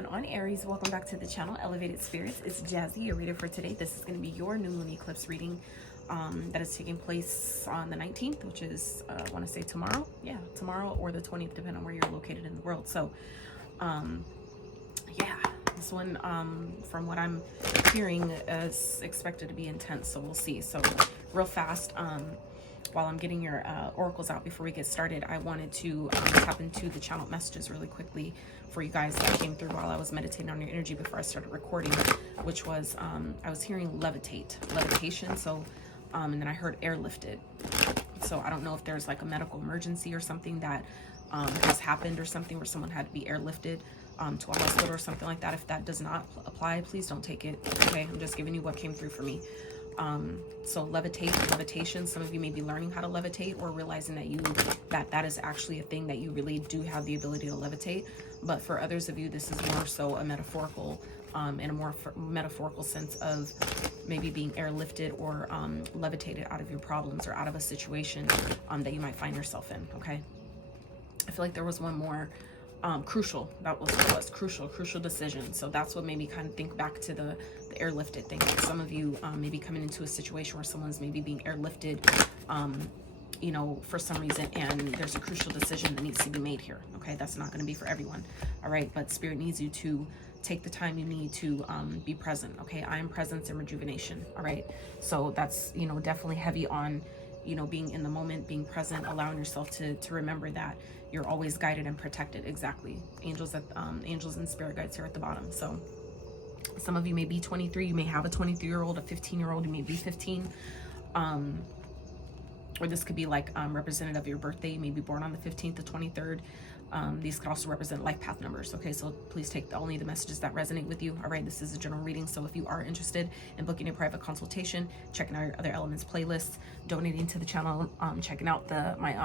going on, Aries? Welcome back to the channel, Elevated Spirits. It's Jazzy, your reader for today. This is going to be your new moon eclipse reading that is taking place on the 19th, which is, I want to say tomorrow. Yeah, tomorrow or the 20th, depending on where you're located in the world. So, yeah, this one, from what I'm hearing, is expected to be intense. So we'll see. So real fast, while I'm getting your oracles out before we get started, I wanted to tap into the channel messages really quickly for you guys that came through while I was meditating on your energy before I started recording, which was I was hearing levitation. So and then I heard airlifted. So I don't know if there's like a medical emergency or something that has happened or something where someone had to be airlifted to a hospital or something like that. If that does not apply, please don't take it. Okay, I'm just giving you what came through for me. So levitation, some of you may be learning how to levitate or realizing that that is actually a thing, that you really do have the ability to levitate. But for others of you, this is more so a metaphorical, in a more metaphorical sense of maybe being airlifted or levitated out of your problems or out of a situation that you might find yourself in. Okay, I feel like there was one more crucial. That was what it was. Crucial decision. So that's what made me kind of think back to the airlifted thing. Some of you may be coming into a situation where someone's maybe being airlifted, you know, for some reason, and there's a crucial decision that needs to be made here. Okay, that's not going to be for everyone. All right, but Spirit needs you to take the time you need to be present. Okay, I am presence and rejuvenation. All right, so that's, you know, definitely heavy on, you know, being in the moment, being present, allowing yourself to remember that you're always guided and protected. Exactly. Angels and spirit guides here at the bottom. So some of you may be 23, you may have a 23-year-old, a 15-year-old, you may be 15, or this could be like representative of your birthday. You may be born on the 15th, the 23rd. These could also represent life path numbers. Okay, so please take only the messages that resonate with you. All right, this is a general reading, so if you are interested in booking a private consultation, checking out your other elements playlists, donating to the channel, checking out my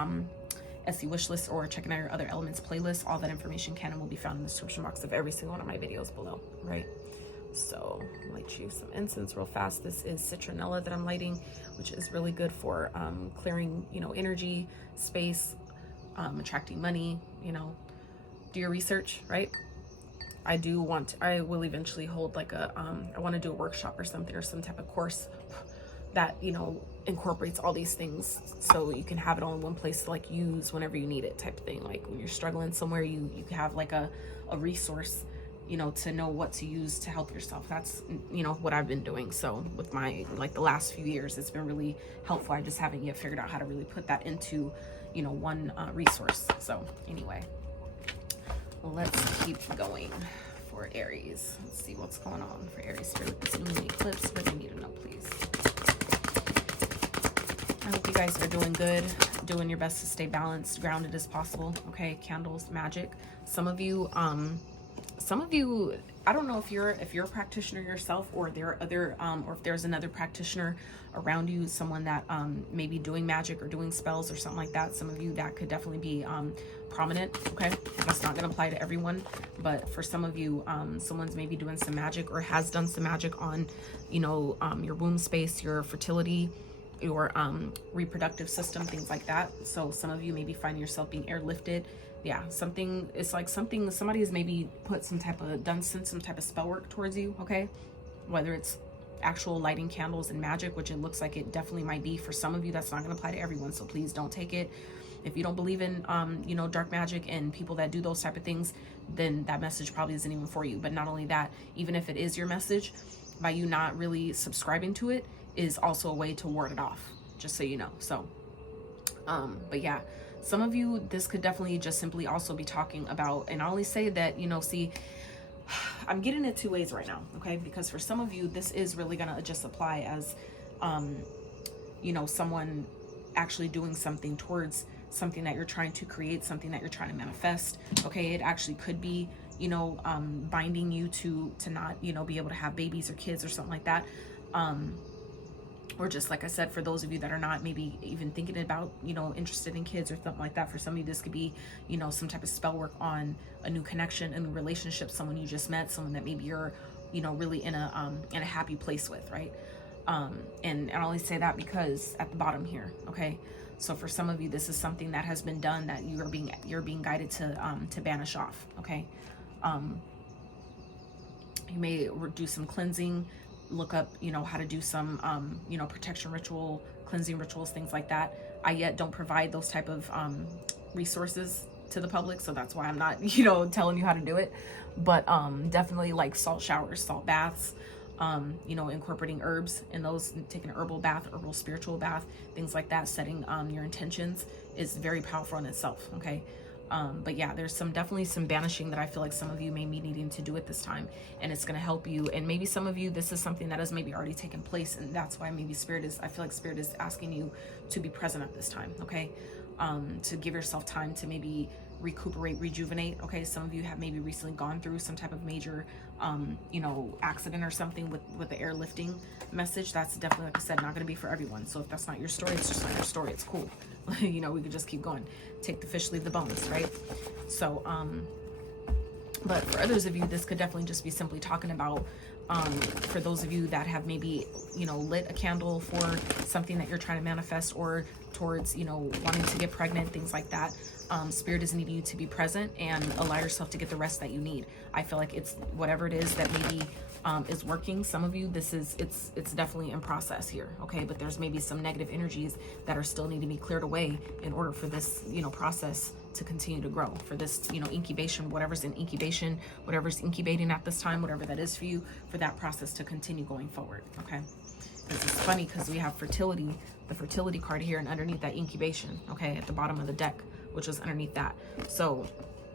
SE wish list, or checking out your other elements playlist, all that information can and will be found in the description box of every single one of my videos below. Right, so I light you some incense real fast. This is citronella that I'm lighting, which is really good for clearing, you know, energy, space, attracting money. You know, do your research. Right, I will eventually hold like a I want to do a workshop or something, or some type of course that, you know, incorporates all these things, so you can have it all in one place to like use whenever you need it, type of thing. Like when you're struggling somewhere, you have like a resource, you know, to know what to use to help yourself. That's, you know, what I've been doing. So with my, like, the last few years, it's been really helpful. I just haven't yet figured out how to really put that into, you know, one resource. So anyway, let's keep going for Aries. Let's see what's going on for Aries Spirit with this moon eclipse. What do you need to know, please? I hope you guys are doing good, doing your best to stay balanced, grounded as possible. Okay, candles, magic. Some of you, I don't know if you're a practitioner yourself, or there are other, or if there's another practitioner around you, someone that may be doing magic or doing spells or something like that. Some of you, that could definitely be prominent. Okay, that's not going to apply to everyone, but for some of you, someone's maybe doing some magic or has done some magic on, you know, your womb space, your fertility, your reproductive system, things like that. So some of you may be finding yourself being airlifted. Yeah, something, it's like somebody has maybe done some type of spell work towards you. Okay, whether it's actual lighting candles and magic, which it looks like it definitely might be for some of you. That's not going to apply to everyone, so please don't take it. If you don't believe in you know, dark magic and people that do those type of things, then that message probably isn't even for you. But not only that, even if it is your message, by you not really subscribing to it is also a way to ward it off, just so you know. So but yeah, some of you, this could definitely just simply also be talking about, and I only say that, you know, see, I'm getting it two ways right now. Okay, because for some of you, this is really gonna just apply as you know, someone actually doing something towards something that you're trying to create, something that you're trying to manifest. Okay, it actually could be, you know, binding you to not, you know, be able to have babies or kids or something like that. Or just, like I said, for those of you that are not maybe even thinking about, you know, interested in kids or something like that, for some of you, this could be, you know, some type of spell work on a new connection, a new relationship, someone you just met, someone that maybe you're, you know, really in a happy place with, right? And I only say that because at the bottom here, okay, so for some of you, this is something that has been done that you're being guided to banish off. Okay, You may do some cleansing, look up, you know, how to do some, you know, protection ritual, cleansing rituals, things like that. I yet don't provide those type of resources to the public, so that's why I'm not, you know, telling you how to do it. But definitely like salt showers, salt baths, you know, incorporating herbs in those, taking an herbal bath, herbal spiritual bath, things like that, setting your intentions is very powerful in itself, okay? But yeah, there's definitely some banishing that I feel like some of you may be needing to do at this time, and it's going to help you. And maybe some of you, this is something that has maybe already taken place, and that's why maybe I feel like Spirit is asking you to be present at this time, okay? To give yourself time to maybe recuperate, rejuvenate, okay? Some of you have maybe recently gone through some type of major, you know, accident or something with the airlifting message. That's definitely, like I said, not going to be for everyone. So if that's not your story, it's just not your story. It's cool. You know, we could just keep going. Take the fish, leave the bones, right? So, but for others of you, this could definitely just be simply talking about, for those of you that have maybe, you know, lit a candle for something that you're trying to manifest, or towards, you know, wanting to get pregnant, things like that. Spirit is needing you to be present and allow yourself to get the rest that you need. I feel like it's whatever it is that maybe is working. Some of you, it's definitely in process here, okay? But there's maybe some negative energies that are still needing to be cleared away in order for this, you know, process to continue to grow, for this, you know, incubation, whatever's in incubation, whatever's incubating at this time, whatever that is for you, for that process to continue going forward, okay? This is funny because we have fertility, the fertility card here, and underneath that incubation, okay, at the bottom of the deck, which is underneath that. So,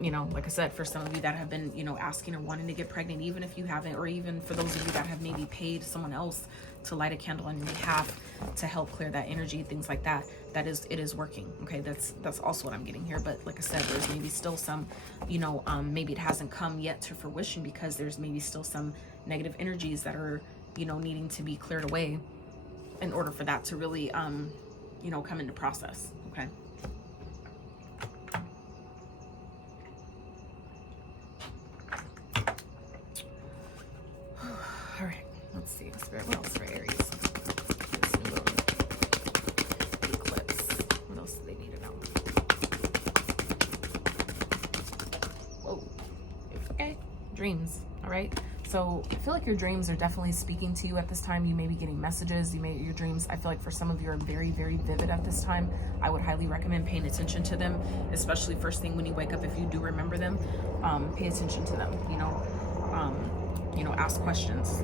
you know, like I said, for some of you that have been, you know, asking or wanting to get pregnant, even if you haven't, or even for those of you that have maybe paid someone else to light a candle on your behalf to help clear that energy, things like that, it is working, okay? That's also what I'm getting here. But like I said, there's maybe still some, you know, maybe it hasn't come yet to fruition because there's maybe still some negative energies that are, you know, needing to be cleared away in order for that to really, you know, come into process, okay? All right, let's see. Spirit, what else for Aries? This new moon, eclipse. What else do they need to know? Whoa. Okay. Dreams. All right. So I feel like your dreams are definitely speaking to you at this time. You may be getting messages. Your dreams, I feel like for some of you, are very, very vivid at this time. I would highly recommend paying attention to them, especially first thing when you wake up. If you do remember them, pay attention to them. You know, ask questions,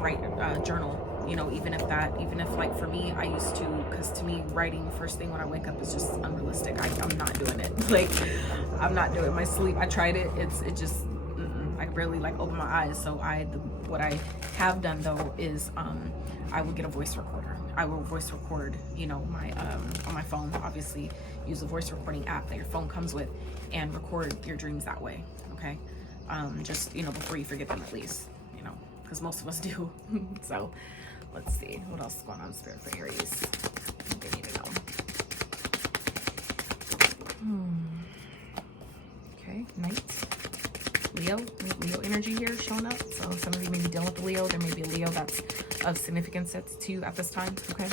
write, journal. You know, even if like for me, I used to, because to me, writing first thing when I wake up is just unrealistic. I'm not doing it. Like, I'm not doing it. My sleep, I tried it. It just. I barely like open my eyes. So what I have done though is I would get a voice recorder. I will voice record, you know, my on my phone. Obviously, use a voice recording app that your phone comes with, and record your dreams that way. Okay, just, you know, before you forget them, at least, you know, because most of us do. So let's see what else is going on, Spirit, for Aries. They need to know. Okay, Knight. Leo energy here showing up. So some of you may be dealing with a Leo. There may be a Leo that's of significance to you at this time, okay?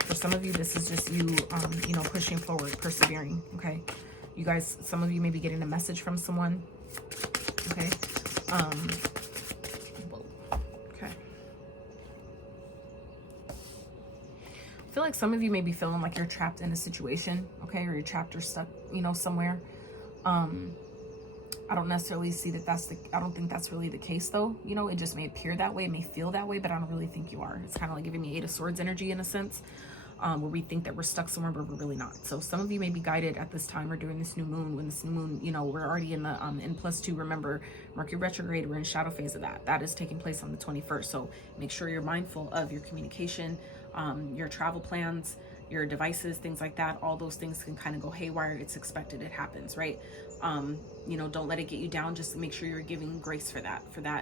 For some of you, this is just you, you know, pushing forward, persevering, okay? You guys, some of you may be getting a message from someone, okay? Okay. I feel like some of you may be feeling like you're trapped in a situation, okay? Or you're trapped or stuck, you know, somewhere. I don't necessarily see that I don't think that's really the case though. You know, it just may appear that way, it may feel that way, but I don't really think you are. It's kind of like giving me 8 of Swords energy in a sense, where we think that we're stuck somewhere, but we're really not. So some of you may be guided at this time or during this new moon, when this new moon, you know, we're already in the, in +2, remember, Mercury retrograde, we're in shadow phase of that. That is taking place on the 21st. So make sure you're mindful of your communication, your travel plans, your devices, things like that. All those things can kind of go haywire. It's expected, it happens, right? You know, don't let it get you down. Just make sure you're giving grace for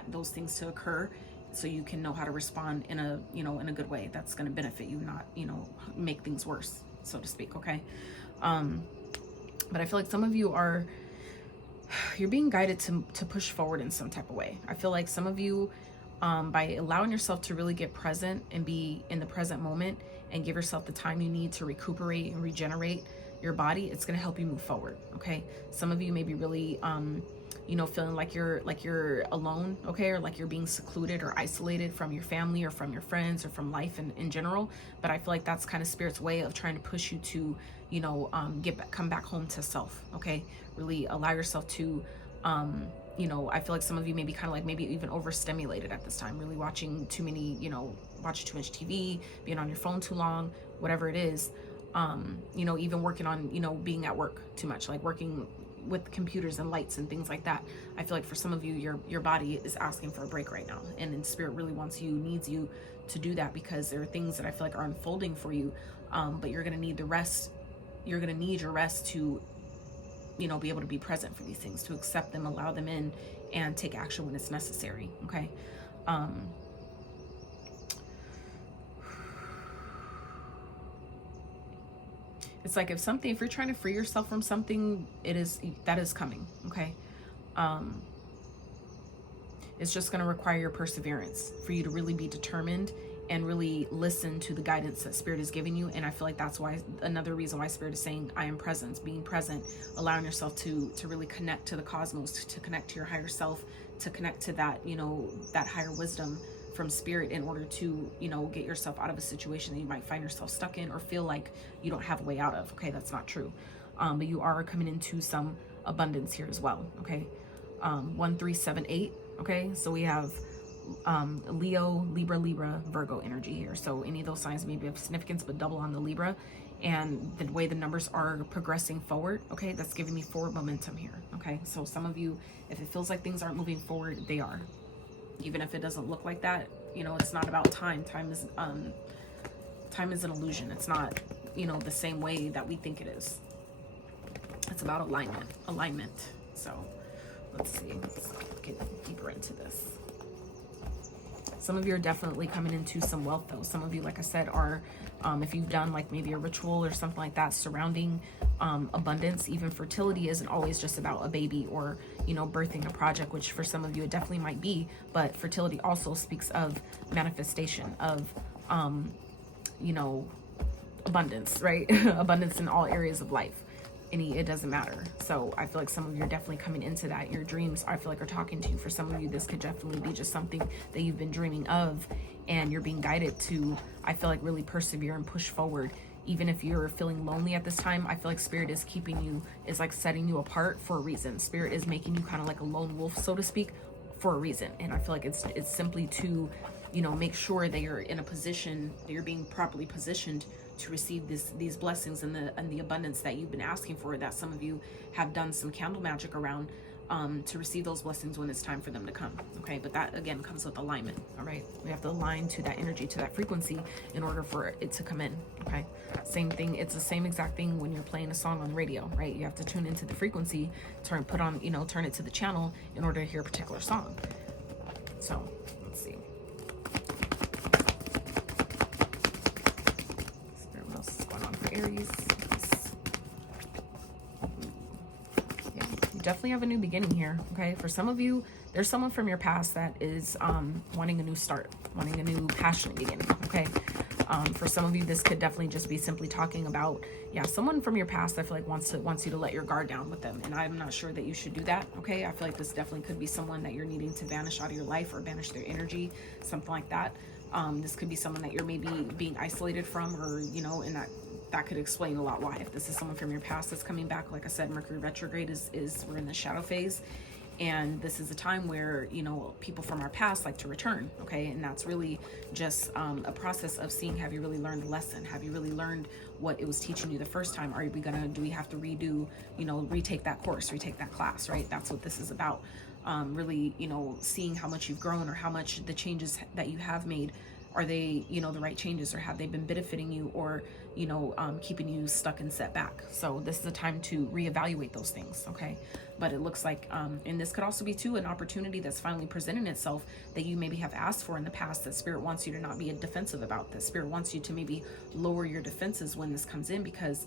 those things to occur, so you can know how to respond in a, you know, in a good way that's going to benefit you, not, you know, make things worse, so to speak, okay? But I feel like some of you you're being guided to push forward in some type of way. I feel like some of you, by allowing yourself to really get present and be in the present moment and give yourself the time you need to recuperate and regenerate your body, it's going to help you move forward, okay? Some of you may be really, you know, feeling like you're alone, okay, or like you're being secluded or isolated from your family or from your friends or from life in general. But I feel like that's kind of Spirit's way of trying to push you to, you know, come back home to self, okay? Really allow yourself to, you know, I feel like some of you may be kind of like maybe even overstimulated at this time, really watching too many, you know, watching too much TV, being on your phone too long, whatever it is. You know, even working on, you know, being at work too much, like working with computers and lights and things like that. I feel like for some of you, your body is asking for a break right now, and Spirit really wants you, needs you to do that, because there are things that I feel like are unfolding for you, but you're gonna need the rest. You're gonna need your rest to, you know, be able to be present for these things, to accept them, allow them in, and take action when it's necessary, okay? It's like if you're trying to free yourself from something, that is coming, okay? It's just going to require your perseverance for you to really be determined and really listen to the guidance that Spirit is giving you. And I feel like that's why, another reason why Spirit is saying, I am present, being present, allowing yourself to really connect to the cosmos, to connect to your higher self, to connect to that, you know, that higher wisdom from Spirit, in order to, you know, get yourself out of a situation that you might find yourself stuck in or feel like you don't have a way out of. Okay, that's not true. But you are coming into some abundance here as well. Okay, 1 3 7 8. Okay, so we have Leo, Libra, Virgo energy here. So any of those signs may be of significance, but double on the Libra. And the way the numbers are progressing forward, okay, that's giving me forward momentum here. Okay, so some of you, if it feels like things aren't moving forward, they are. Even if it doesn't look like that, you know, it's not about time. Time is an illusion. It's not, you know, the same way that we think it is. It's about alignment. So let's see, let's get deeper into this. Some of you are definitely coming into some wealth though. Some of you, like I said, are, if you've done like maybe a ritual or something like that surrounding abundance. Even fertility isn't always just about a baby or, you know, birthing a project, which for some of you it definitely might be, but fertility also speaks of manifestation of, you know, abundance, right? Abundance in all areas of life. It doesn't matter. So I feel like some of you are definitely coming into that. Your dreams, I feel like, are talking to you. For some of you, this could definitely be just something that you've been dreaming of, and you're being guided to, I feel like, really persevere and push forward. Even if you're feeling lonely at this time, I feel like Spirit is keeping you, is like setting you apart for a reason. Spirit is making you kind of like a lone wolf, so to speak, for a reason. And I feel like it's simply to, you know, make sure that you're in a position, that you're being properly positioned to receive these blessings and the abundance that you've been asking for, that some of you have done some candle magic around, to receive those blessings when it's time for them to come. Okay, but that again comes with alignment. All right, we have to align to that energy, to that frequency, in order for it to come in. Okay, same thing. It's the same exact thing when you're playing a song on the radio, right? You have to tune into the frequency, turn it to the channel in order to hear a particular song. So let's see. What else is going on for Aries? Yeah, you definitely have a new beginning here. Okay, for some of you, there's someone from your past that is wanting a new start, wanting a new passionate beginning. Okay, for some of you, this could definitely just be simply talking about, yeah, someone from your past. I feel like wants you to let your guard down with them, and I'm not sure that you should do that. Okay, I feel like this definitely could be someone that you're needing to banish out of your life, or banish their energy, something like that. This could be someone that you're maybe being isolated from, or, you know, and that could explain a lot why. If this is someone from your past that's coming back, like I said, Mercury retrograde is we're in the shadow phase, and this is a time where, you know, people from our past like to return. Okay, and that's really just a process of seeing, have you really learned the lesson? Have you really learned what it was teaching you the first time? Do we have to redo, you know, retake that course, retake that class, right? That's what this is about. Really, you know, seeing how much you've grown, or how much the changes that you have made, are they, you know, the right changes, or have they been benefiting you, or, you know, keeping you stuck and set back? So this is a time to reevaluate those things. Okay, but it looks like, and this could also be too an opportunity that's finally presenting itself, that you maybe have asked for in the past, that Spirit wants you to not be defensive about. That Spirit wants you to maybe lower your defenses when this comes in, because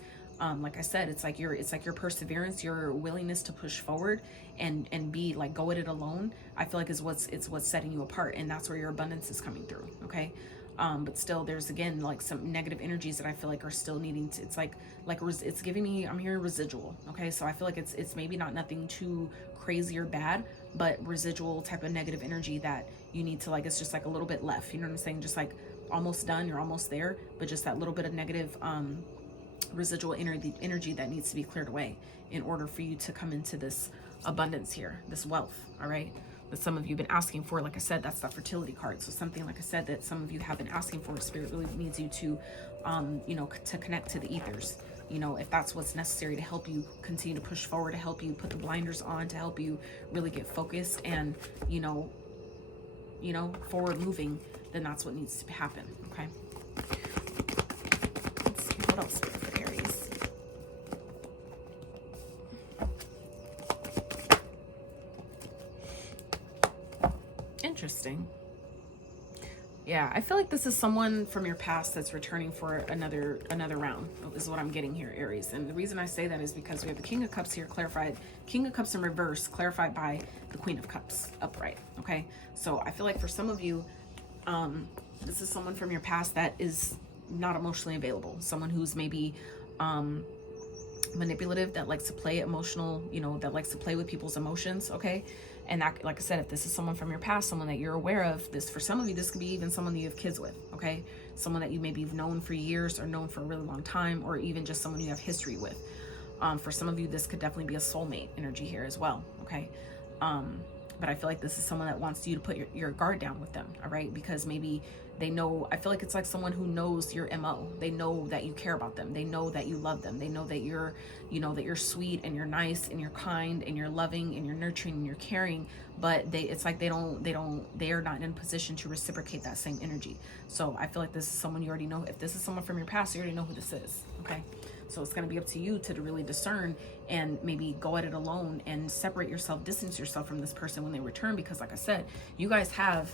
like I said, it's like your perseverance, your willingness to push forward and be like, go at it alone, I feel like is what's setting you apart, and that's where your abundance is coming through. Okay, But still there's, again, like some negative energies that I feel like are still needing to, it's like it's giving me, I'm hearing residual. Okay, so I feel like it's maybe not nothing too crazy or bad, but residual type of negative energy that you need to, like, it's just like a little bit left, you know what I'm saying? Just like almost done, you're almost there, but just that little bit of negative residual energy that needs to be cleared away in order for you to come into this abundance here, this wealth. All right, that some of you have been asking for. Like I said, that's the fertility card. So something, like I said, that some of you have been asking for. Spirit really needs you to you know, to connect to the ethers, you know, if that's what's necessary to help you continue to push forward, to help you put the blinders on, to help you really get focused and, you know, forward moving, then that's what needs to happen. Okay, let's see what else for Aries. Interesting. Yeah, I feel like this is someone from your past that's returning for another round, is what I'm getting here, Aries. And the reason I say that is because we have the King of Cups here clarified, King of Cups in reverse clarified by the Queen of Cups upright. Okay, so I feel like for some of you, this is someone from your past that is not emotionally available, someone who's maybe manipulative, that likes to play emotional, you know, that likes to play with people's emotions. Okay, and that, like I said, if this is someone from your past, someone that you're aware of, this, for some of you, this could be even someone that you have kids with. Okay, someone that you maybe have known for years or known for a really long time, or even just someone you have history with. For some of you, this could definitely be a soulmate energy here as well. Okay, but I feel like this is someone that wants you to put your guard down with them. All right, because maybe they know, I feel like it's like someone who knows your MO. They know that you care about them. They know that you love them. They know that you're, you know, that you're sweet and you're nice and you're kind and you're loving and you're nurturing and you're caring, but it's like they are not in a position to reciprocate that same energy. So I feel like this is someone you already know. If this is someone from your past, you already know who this is. Okay, so it's going to be up to you to really discern and maybe go at it alone and separate yourself, distance yourself from this person when they return, because like I said, you guys have,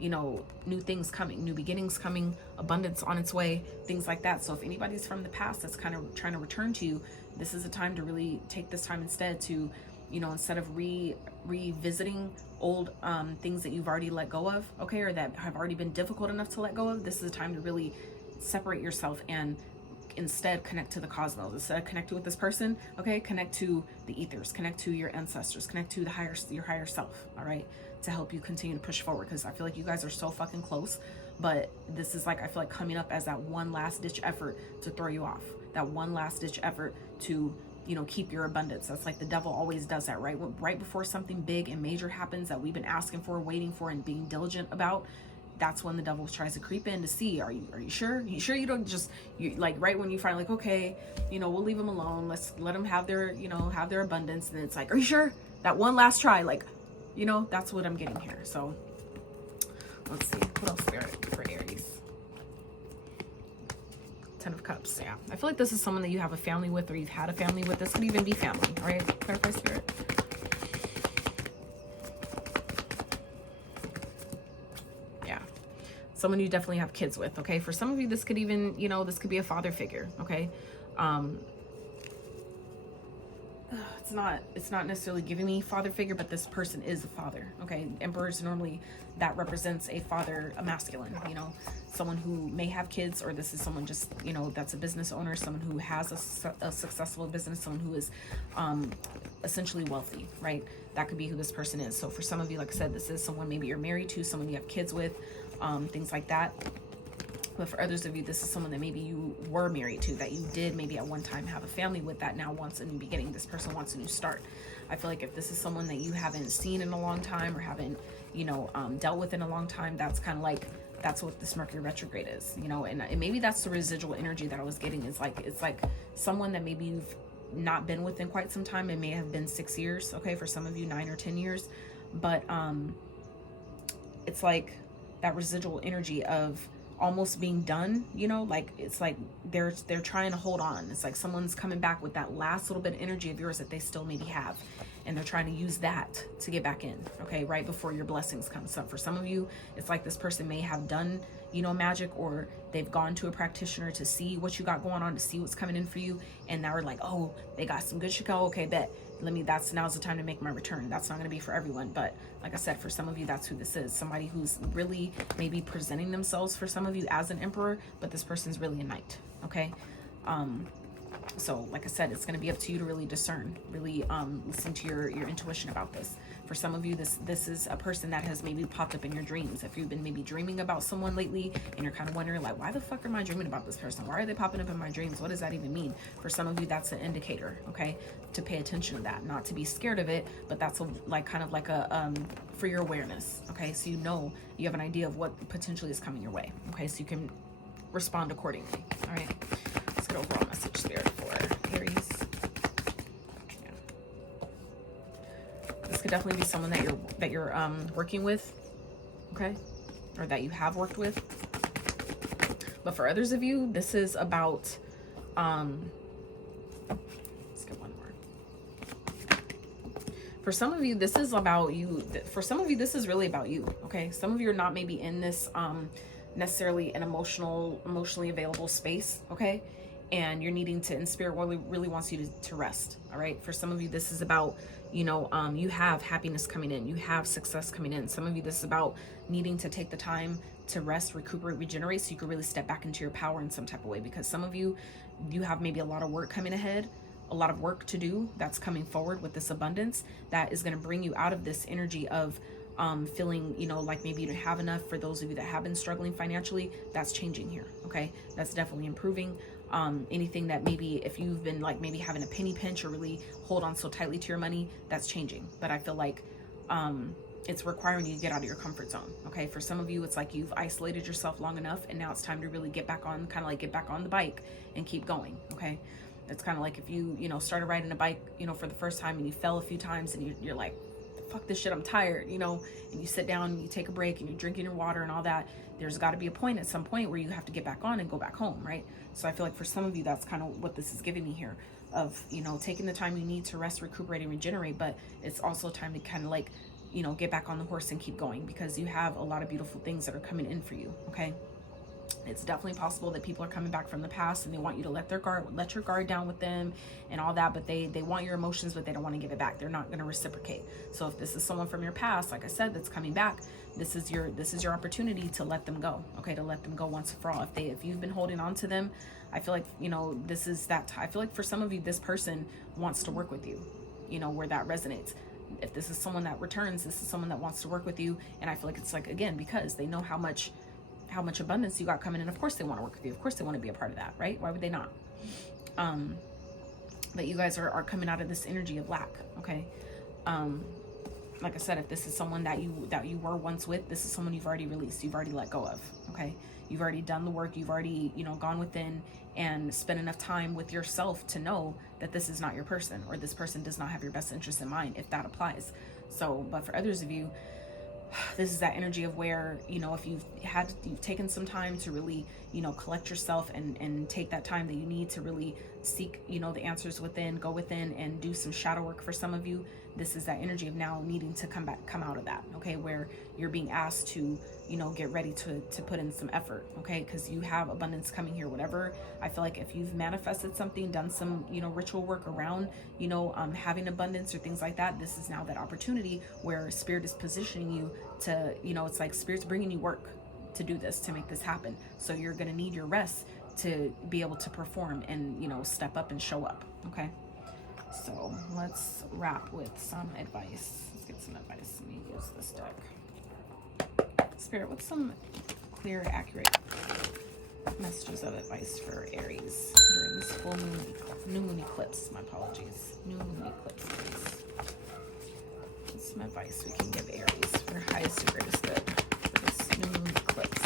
you know, new things coming, new beginnings coming, abundance on its way, things like that. So if anybody's from the past that's kind of trying to return to you, this is a time to really take this time instead to, you know, instead of revisiting old things that you've already let go of, okay, or that have already been difficult enough to let go of, this is a time to really separate yourself and instead connect to the cosmos. Instead of connecting with this person, okay, connect to the ethers, connect to your ancestors, connect to your higher self. All right, to help you continue to push forward, because I feel like you guys are so fucking close, but this is like, I feel like coming up as that one last ditch effort to throw you off, that one last ditch effort to, you know, keep your abundance. That's like the devil always does that, right? Right before something big and major happens that we've been asking for, waiting for, and being diligent about, that's when the devil tries to creep in to see, are you sure? You sure you don't just, you like, right when you find like, okay, you know, we'll leave them alone, let's let them have their, you know, have their abundance, and it's like, are you sure? That one last try, like, you know, that's what I'm getting here. So let's see what else Spirit for Aries. 10 of Cups. Yeah, I feel like this is someone that you have a family with, or you've had a family with. This could even be family. All right, clarify, Spirit. Yeah, someone you definitely have kids with. Okay, for some of you, this could even, you know, this could be a father figure. Okay, it's not necessarily giving me father figure, but this person is a father. Okay, emperors normally, that represents a father, a masculine, you know, someone who may have kids, or this is someone just, you know, that's a business owner, someone who has a successful business, someone who is essentially wealthy, right? That could be who this person is. So for some of you, like I said, this is someone maybe you're married to, someone you have kids with, things like that. But for others of you, this is someone that maybe you were married to, that you did maybe at one time have a family with, that now wants a new beginning. This person wants a new start. I feel like if this is someone that you haven't seen in a long time, or haven't, you know, dealt with in a long time, that's kind of like, that's what this Mercury retrograde is, you know, and maybe that's the residual energy that I was getting. Is like, it's like someone that maybe you've not been with in quite some time. It may have been 6 years. Okay, for some of you, 9 or 10 years, but it's like that residual energy of almost being done, you know, like it's like they're trying to hold on. It's like someone's coming back with that last little bit of energy of yours that they still maybe have, and they're trying to use that to get back in, okay, right before your blessings come. So for some of you, it's like this person may have done, you know, magic, or they've gone to a practitioner to see what you got going on, to see what's coming in for you, and now we're like, oh, they got some good shit. Okay, bet now's the time to make my return. That's not going to be for everyone, but like I said, for some of you, that's who this is. Somebody who's really maybe presenting themselves for some of you as an emperor, but this person's really a knight. Okay. So like I said, it's going to be up to you to really discern, really listen to your intuition about this. For some of you, this is a person that has maybe popped up in your dreams. If you've been maybe dreaming about someone lately and you're kind of wondering like, why the fuck am I dreaming about this person? Why are they popping up in my dreams? What does that even mean? For some of you, that's an indicator, okay, to pay attention to that, not to be scared of it, but that's kind of like a for your awareness, okay? So you know, you have an idea of what potentially is coming your way, okay? So you can respond accordingly. All right, let's get overall message, Spirit, for Aries. This could definitely be someone that you're working with, okay, or that you have worked with. But for others of you, this is about let's get one more. For some of you, this is about you. For some of you, this is really about you, okay? Some of you are not maybe in this necessarily an emotionally available space, okay? And you're needing to, and Spirit really wants you to rest, all right? For some of you, this is about, you know, you have happiness coming in, you have success coming in. Some of you, this is about needing to take the time to rest, recuperate, regenerate, so you can really step back into your power in some type of way. Because some of you, you have maybe a lot of work coming ahead, a lot of work to do that's coming forward with this abundance that is going to bring you out of this energy of feeling, you know, like maybe you don't have enough. For those of you that have been struggling financially, that's changing here, okay? That's definitely improving. Anything that maybe if you've been like maybe having a penny pinch or really hold on so tightly to your money, that's changing. But I feel like it's requiring you to get out of your comfort zone, okay? For some of you, it's like you've isolated yourself long enough and now it's time to really get back on, kind of like get back on the bike and keep going, okay? It's kind of like if you know, started riding a bike, you know, for the first time and you fell a few times and you're like, fuck this shit, I'm tired, you know, and you sit down and you take a break and you're drinking your water and all that. There's got to be a point at some point where you have to get back on and go back home, right? So I feel like for some of you, that's kind of what this is giving me here, of, you know, taking the time you need to rest, recuperate, and regenerate, but it's also time to kind of like, you know, get back on the horse and keep going, because you have a lot of beautiful things that are coming in for you, okay? It's definitely possible that people are coming back from the past and they want you to let your guard down with them and all that, but they want your emotions, but they don't want to give it back. They're not going to reciprocate. So if this is someone from your past, like I said, that's coming back, this is your opportunity to let them go, okay? To let them go once and for all. If you've been holding on to them, I feel like, you know, this is that I feel like for some of you, this person wants to work with you, you know, where that resonates. If this is someone that returns, this is someone that wants to work with you. And I feel like it's like, again, because they know how much abundance you got coming in. Of course they want to work with you. Of course they want to be a part of that, right? Why would they not? But you guys are coming out of this energy of lack, okay? Like I said, if this is someone that you were once with, this is someone you've already released, you've already let go of, okay? You've already done the work, you've already, you know, gone within and spent enough time with yourself to know that this is not your person, or this person does not have your best interest in mind, if that applies. So, but for others of you, this is that energy of where, you know, if you've taken some time to really, you know, collect yourself and take that time that you need to really seek, you know, the answers within, go within and do some shadow work. For some of you, this is that energy of now needing to come out of that, okay, where you're being asked to, you know, get ready to put in some effort, okay, because you have abundance coming here. Whatever, I feel like if you've manifested something, done some, you know, ritual work around, you know, having abundance or things like that, this is now that opportunity where Spirit is positioning you to, you know, it's like Spirit's bringing you work to do this, to make this happen. So you're going to need your rest to be able to perform and, you know, step up and show up, okay? So let's wrap with some advice. Let's get some advice. Let me use this deck. Spirit, what's some clear, accurate messages of advice for Aries during this full new moon eclipse? My apologies. New moon eclipse, please. What's some advice we can give Aries for highest and greatest good for this new moon eclipse?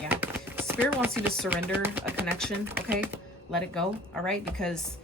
Yeah. Spirit wants you to surrender a connection, okay? Let it go, all right? Because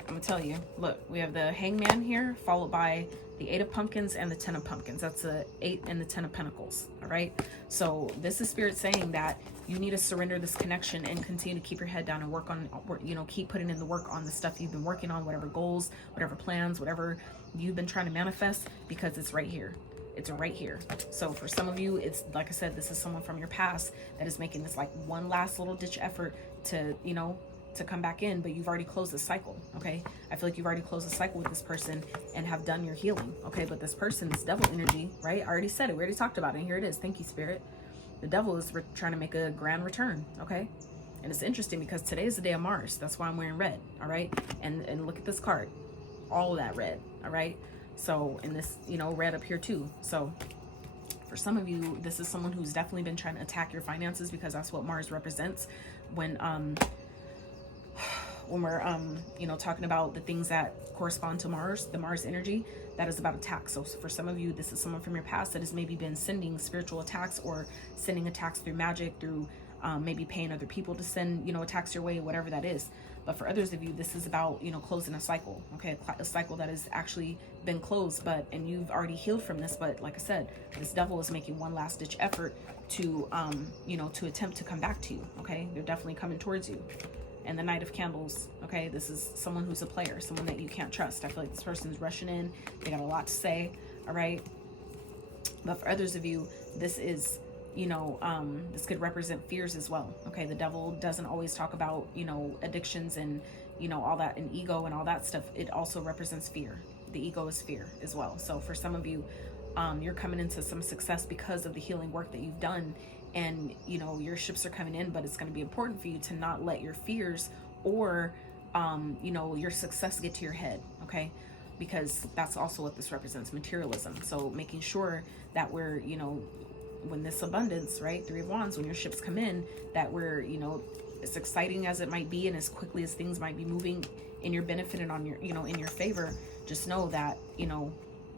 I'm gonna tell you, look, we have the Hangman here, followed by the 8 of Pumpkins and the 10 of Pumpkins. That's the 8 and the 10 of Pentacles, all right? So this is Spirit saying that you need to surrender this connection and continue to keep your head down and work on, you know, keep putting in the work on the stuff you've been working on, whatever goals, whatever plans, whatever you've been trying to manifest, because it's right here. It's right here. So for some of you, it's like I said, this is someone from your past that is making this like one last little ditch effort to, you know, to come back in, but you've already closed the cycle. Okay, I feel like you've already closed the cycle with this person and have done your healing. Okay, but this person, this devil energy, right? I already said it, we already talked about it, and here it is. Thank you, Spirit. The devil is trying to make a grand return. Okay, and it's interesting because today is the day of Mars. That's why I'm wearing red. All right, and look at this card, all of that red. All right, so in this, you know, red up here too. So for some of you, this is someone who's definitely been trying to attack your finances, because that's what Mars represents when we're you know, talking about the things that correspond to Mars, the Mars energy, that is about attack. So for some of you, this is someone from your past that has maybe been sending spiritual attacks or sending attacks through magic, through maybe paying other people to send, you know, attacks your way, whatever that is. But for others of you, this is about, you know, closing a cycle. Okay, a cycle that has actually been closed, and you've already healed from this. But like I said, this devil is making one last ditch effort to you know, to attempt to come back to you. Okay, they're definitely coming towards you. And the Knight of Candles, okay, this is someone who's a player, someone that you can't trust. I feel like this person's rushing in, they got a lot to say. All right, but for others of you, this is, you know, this could represent fears as well. Okay, the devil doesn't always talk about, you know, addictions and, you know, all that, and ego and all that stuff. It also represents fear. The ego is fear as well. So for some of you, you're coming into some success because of the healing work that you've done, and you know, your ships are coming in. But it's going to be important for you to not let your fears or you know, your success get to your head. Okay, because that's also what this represents, materialism. So making sure that we're, you know, when this abundance, right, Three of Wands, when your ships come in, that we're, you know, as exciting as it might be and as quickly as things might be moving in your benefit and on your, you know, in your favor, just know that, you know,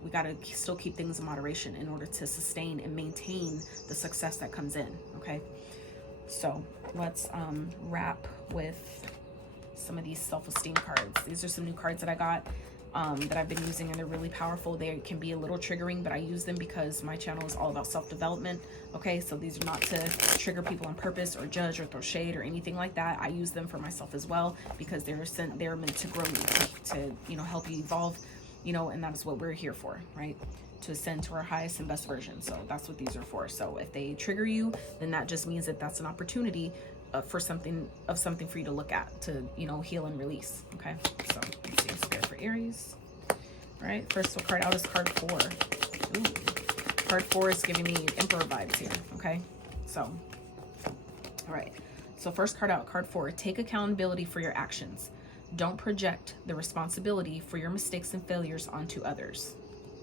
we got to still keep things in moderation in order to sustain and maintain the success that comes in. Okay, so let's wrap with some of these self-esteem cards. These are some new cards that I got that I've been using, and they're really powerful. They can be a little triggering, but I use them because my channel is all about self-development. Okay, so these are not to trigger people on purpose or judge or throw shade or anything like that. I use them for myself as well, because they're meant to grow you, to you know, help you evolve, you know, and that is what we're here for, right? To ascend to our highest and best version. So that's what these are for. So if they trigger you, then that just means that that's an opportunity for something for you to look at, to, you know, heal and release. Okay, so let's see, Spirit for Aries. All right, first card out is card 4. Ooh. Card 4 is giving me Emperor vibes here. Okay, so all right, so first card out, card 4. Take accountability for your actions. Don't project the responsibility for your mistakes and failures onto others.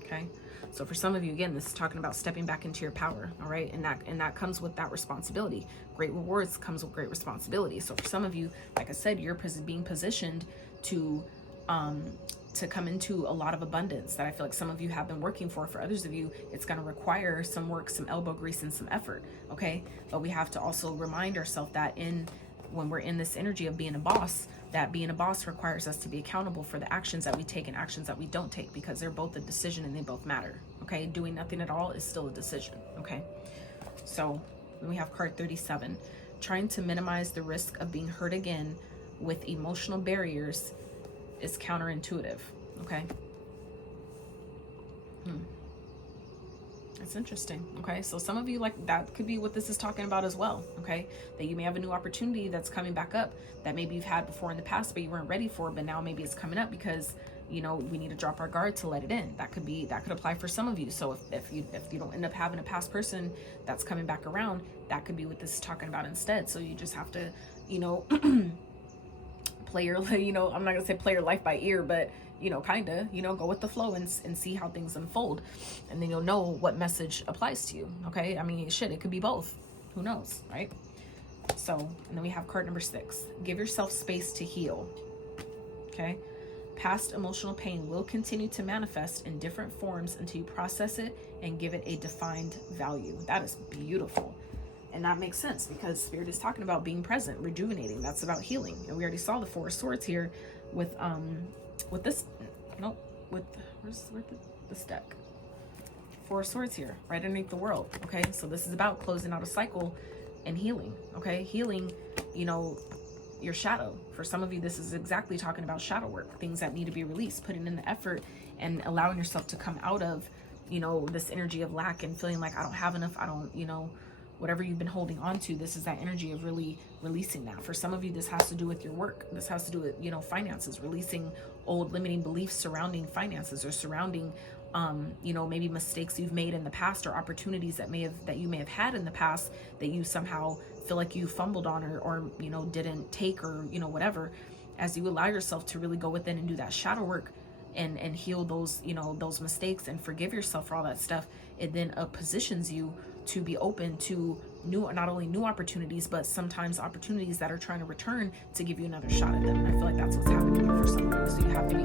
Okay, so for some of you, again, this is talking about stepping back into your power. All right, and that comes with that responsibility. Great rewards comes with great responsibility. So for some of you, like I said, you're being positioned to come into a lot of abundance that I feel like some of you have been working for. For others of you, it's going to require some work, some elbow grease, and some effort. Okay, but we have to also remind ourselves that when we're in this energy of being a boss, that being a boss requires us to be accountable for the actions that we take and actions that we don't take, because they're both a decision and they both matter. Okay, doing nothing at all is still a decision. Okay, so then we have card 37. Trying to minimize the risk of being hurt again with emotional barriers is counterintuitive. Okay, that's interesting. Okay, so some of you, like, that could be what this is talking about as well. Okay, that you may have a new opportunity that's coming back up that maybe you've had before in the past but you weren't ready for, but now maybe it's coming up because, you know, we need to drop our guard to let it in. That could apply for some of you. So if you don't end up having a past person that's coming back around, that could be what this is talking about instead. So you just have to, you know, play your, you know, I'm not gonna say play your life by ear, but, you know, kind of, you know, go with the flow and see how things unfold, and then you'll know what message applies to you. Okay, I mean, shit, it could be both, who knows, right? So, and then we have card number 6. Give yourself space to heal. Okay, past emotional pain will continue to manifest in different forms until you process it and give it a defined value. That is beautiful. And that makes sense, because Spirit is talking about being present, rejuvenating. That's about healing. And we already saw the 4 of Swords here with this, no, with, where's this deck? 4 of Swords here, right underneath the World. Okay, so this is about closing out a cycle and healing. Okay, healing, you know, your shadow. For some of you, this is exactly talking about shadow work, things that need to be released, putting in the effort and allowing yourself to come out of you know, this energy of lack and feeling like I don't have enough, I don't, you know, whatever you've been holding on to, this is that energy of really releasing that. For some of you, this has to do with your work. This has to do with, you know, finances, releasing old limiting beliefs surrounding finances, or surrounding, you know, maybe mistakes you've made in the past, or opportunities that you may have had in the past that you somehow feel like you fumbled on, or you know, didn't take, or, you know, whatever. As you allow yourself to really go within and do that shadow work and heal those, you know, those mistakes, and forgive yourself for all that stuff, it then positions you to be open to not only new opportunities, but sometimes opportunities that are trying to return to give you another shot at them. And I feel like that's what's happening for some of you. So you have to be